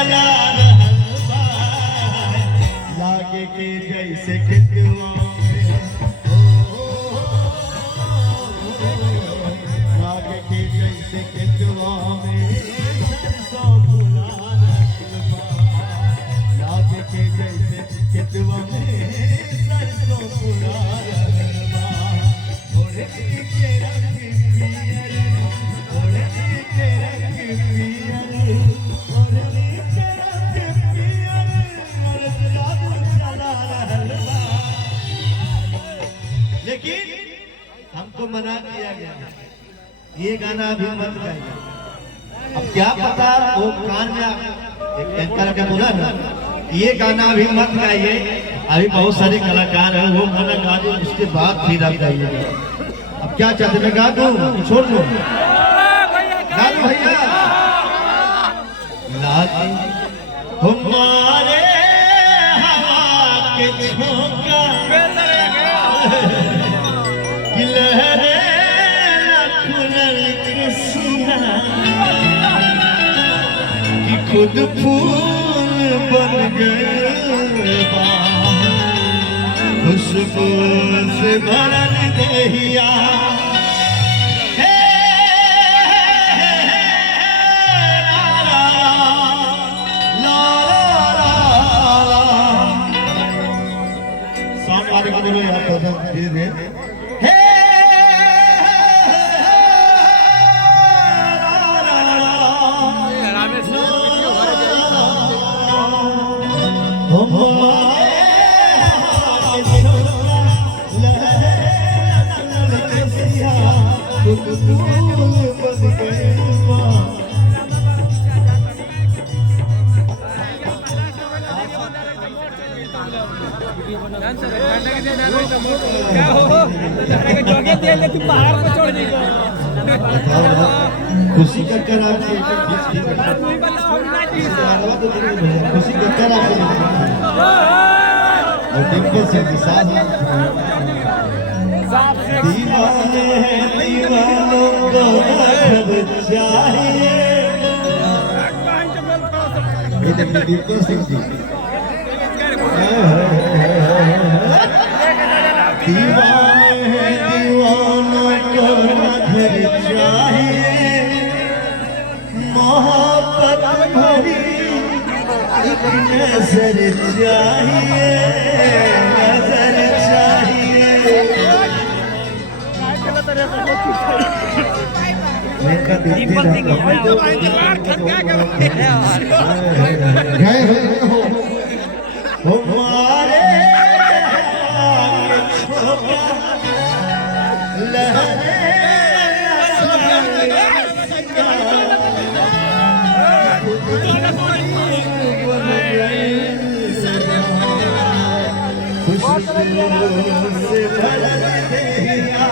चला रहल बा लागे के जैसे खेतवा में लागे के जैसे खेतवा में सरसों फुला रहल बा लागे के जैसे खेतवा में सरसों फुला रहल बा ओढ़नी के रंग पियर ओढ़नी के रंग पियर ओढ़नी के रंग पियर मर्द चला रहल बा। लेकिन हमको मना किया गया ये गाना अभी मत गाइए। अब क्या पता वो कान में एक एंकर का बोला ना ये गाना अभी मत गाइए। अभी बहुत सारे कलाकार हैं वो गाना गा दो उसके बाद फिर आप गाइएगा। अब क्या चाहते मैं गा दूं छोड़ दूं गा दो भैया। लागे हमारे हवा के झोंका लहरे खुलल कृष्णा कि खुद फूल बन गए बा खुशबू से भरल देहिया हे ला ला ला साउंड वाले को बोलो यार थोड़ा धीरे धीरे खुशी का कर खुशी का कर दीवाने हैं दीवानों को चाहिए बिल्कुल सिंह जी दीवाने हैं दीवानों को घर चाहिए मोहब्बत भरी एक नजर चाहिए नजर चाहिए। हमारे लहरे खुशबू से भर दिया